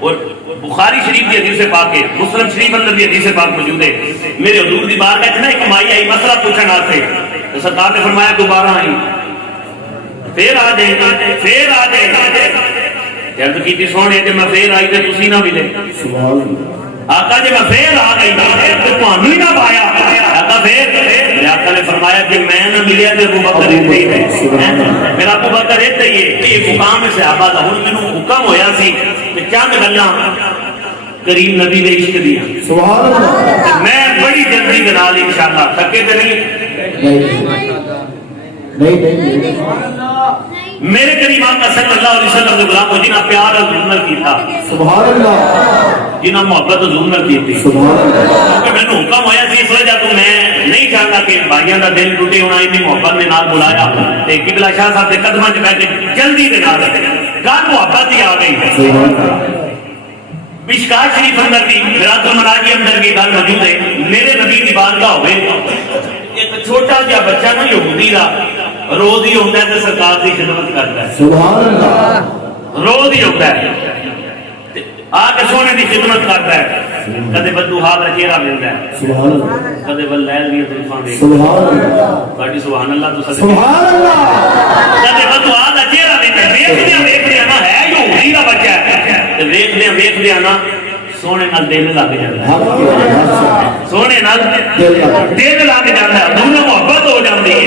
اور بخاری شریف کی حدیث پاک ہے، مسلم شریف اندر بھی حدیث پاک موجود ہے، میرے حضور دی بارگاہ وچ نا ایک مائی آئی مسئلہ پوچھن واسطے، سرکار نے فرمایا دوبارہ آئی، پھر آ جائے، پھر آ جائے، جلد کی سونے جی میں پھر آئی تو تسی نہ ملے، آقا جی میں پھر آ گئی تو تمہیں ہی نہ پایا، آقا پھر میرے آقا نے فرمایا کہ میں نہ ملیا تو ابو بکر اتنے ہی ہے، میرا ابو بکر اتنے ہی ہے، یہ مقام ہے صحابہ کا، ہوں مینوں حکم ہویا سی کہ چند گلاں کریم نبی دے عشق دیا، سبحان اللہ، میں بڑی جلدی کے نال انشاءاللہ تھکے تے نہیں، میرے کریم آقا صلی اللہ علیہ وسلم کے غلام کو جنہاں پیار حضور نال کیتا، سبحان اللہ، جنہاں محبت حضور نال کیتی، سبحان اللہ، کیونکہ میں نے حکم ہویا سی اس وجہ تو میں نہیں چاہتا کہ بھائیاں دا دل ٹوٹے ہونا، اتنی محبت نے نال بلایا تے قبلہ شاہ صاحب دے قدماں وچ بیٹھ کے جلدی دے نال گل محبت ہی آ گئی، مشکات شریف اندر بھی میراث المناجی اندر بھی گل موجود ہے، میرے نبی دی بارگاہ ہوئے ایک چھوٹا جہا بچہ نا یہودی دا روز ہی ہوتا ہے تو سرکار کی خدمت کرتا ہے، سبحان اللہ، روز ہی ہوتا ہے آ کے سونے کی خدمت کرتا ہے، کدے بدوہا کا چہرہ ملتا ہے، سبحان اللہ، کدے ولیل دی زلفاں دیکھ، سبحان اللہ، باقی سبحان اللہ تو سبحان اللہ، کدے بدوہا کا چہرہ ملتا ہے، ویکھدے نا ہے یہودی دا بچہ ہے تے ویکھدے نا سونے نال دل لگ جاتا ہے، سونے نال دل لگ جاتا ہے، دونوں محبت ہو جاتی ہے،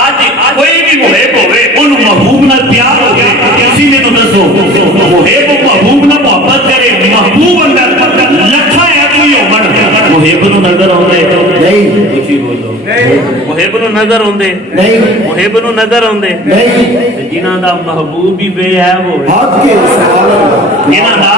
آج کوئی بھی محب ہوئے ان محبوب نال پیار ہو گئے، کسی نے تو دسو محب محبوب نال محبت کرے، محبوب اندر لکھا آدمی ہومن محب نو نظر آندے نہیں، کسی بولو محب نو نظر آندے نہیں، محب نو نظر آندے نہیں، جنہاں دا محبوب بھی بے عیب ہوئے، جنہاں دا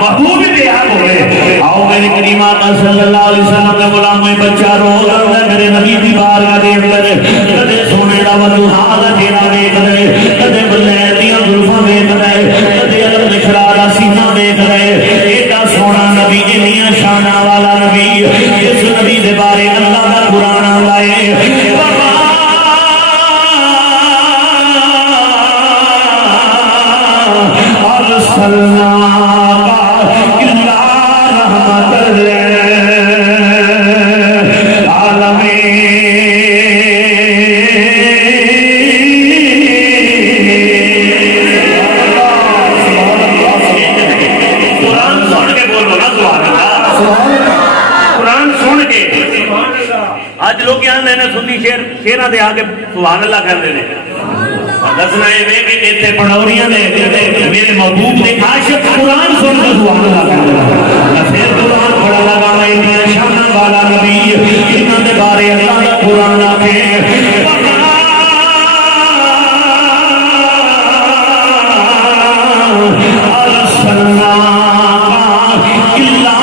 محبوب بھی بے عیب ہوئے، آؤ میرے کریم آقا صلی اللہ علیہ وسلم نے غلام بچہ روز آتا میرے نبی دی بارگاہ دے اندر، کدے سونے دا وضوحا دا چہرہ ویکھ رہے، کدے بلیل دیاں زلفاں ویکھ رہے، کدے علم نشرا دا سینہ ویکھ رہے، ایڈا سونا نبی، انیاں شاناں والا نبی، اس نبی دے بارے اللہ دا قرآن لائے، ارسلنا شیرہ دے آگے سبحان اللہ کر دینے دسنا ہے کہ اتنے پڑھوریاں نے میرے محبوب نے عاشق قرآن سن کے سبحان اللہ کر دینا، پھر قرآن پڑھا لگا میں انہیں شانہ والا نبی انہوں نے بارے اللہ کا قرآن آکے ارسلنا الا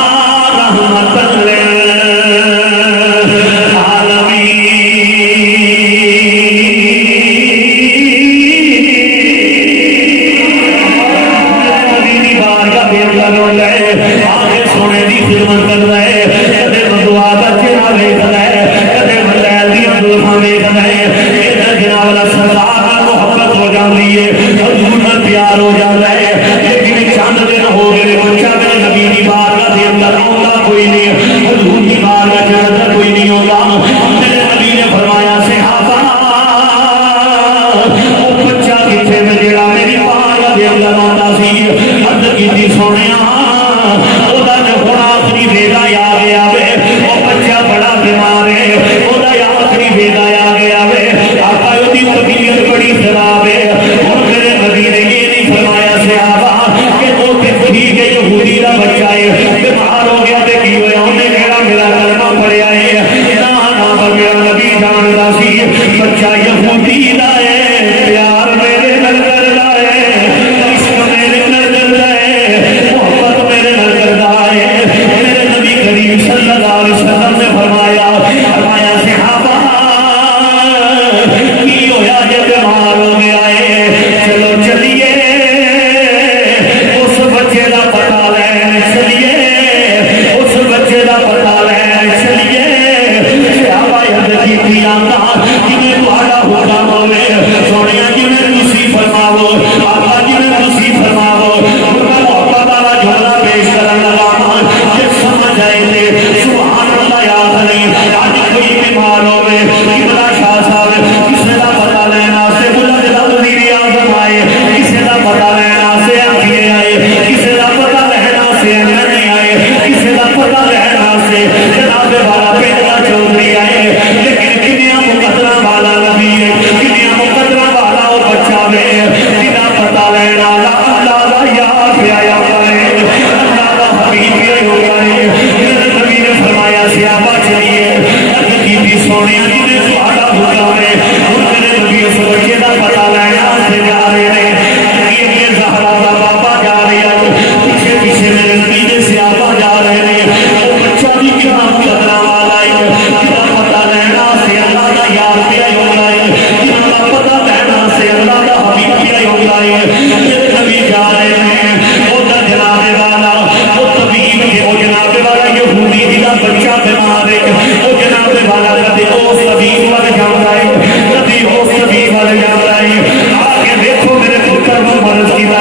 رحمت پیار ہو جاتا ہے، لیکن چند دن ہو گئے بچہ میرے نبی دی بارگاہ دے اندر آتا کوئی نہیں، حضور دی بارگاہ دے اندر کوئی نہیں ہوتا، میرے نبی نے فرمایا صحابہ وہ بچہ کتنے میں جڑا میری بارگاہ دے اندر آتا سی، عرض کیتی سونیا او دا جو ہن آخری ویلا آ گیا وے، وہ بچہ بڑا بیمار ہے، او دا آخری ویلا آ گیا وے، آقا دی طبیعت بڑی خراب ہے، اور میرے نبی نے فرمایا صحابہ کہ وہ ٹھیک ہے یہودی کا بچہ ہے بیمار ہو گیا تے کی ہویا انہیں کہا میرا کلمہ پڑھیا ہے نہ پر میرا نبی جانتا سی بچہ یہودی دا ہے، پیار میرے نال کردا ہے، عشق میرے نال کردا ہے، محبت میرے نال کردا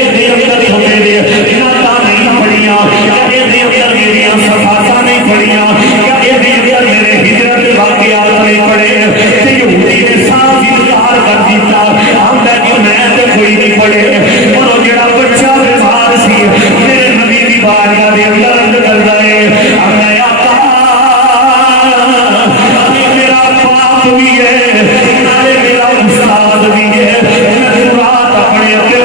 ਇਹਦੇ ਅੰਦਰ ਹੋਵੇ ਇਹਨਾਂ ਨਹੀਂ ਪੜੀਆਂ ਇਹਦੇ ਅੰਦਰ ਮੇਰੀਆਂ ਸਫਾਤਾਂ ਨਹੀਂ ਪੜੀਆਂ ਇਹਦੇ ਅੰਦਰ ਮੇਰੇ ਹਿਜਰਤ ਦੇ ਵਾਕਿਆਤ ਨਹੀਂ ਪੜੇ ਤੇ ਯਹੂਦੀ ਨੇ ਸਾਫ਼ ਇਨਕਾਰ ਕਰ ਦਿੱਤਾ ਆਂਦਾ ਕਿ ਮੈਂ ਤੇ ਕੋਈ ਨਹੀਂ ਪੜੇ ਪਰ ਉਹ ਜਿਹੜਾ ਬੱਚਾ ਬਿਮਾਰ ਸੀ ਮੇਰੇ ਨਬੀ ਦੀ ਬਾਰਗਾਹ ਦੇ ਅੰਦਰ ਅੰਦਰ ਕਰਦਾ ਹੈ ਆਂਦਾ ਆਕਾ ਮੇਰਾ ਬਾਪ ਵੀ ਹੈ ਨਾਲੇ ਮੇਰਾ ਉਸਤਾਦ ਵੀ ਹੈ ਮੈਂ ਕੁਰਾਨ ਆਪਣੇ ਅੱਗੇ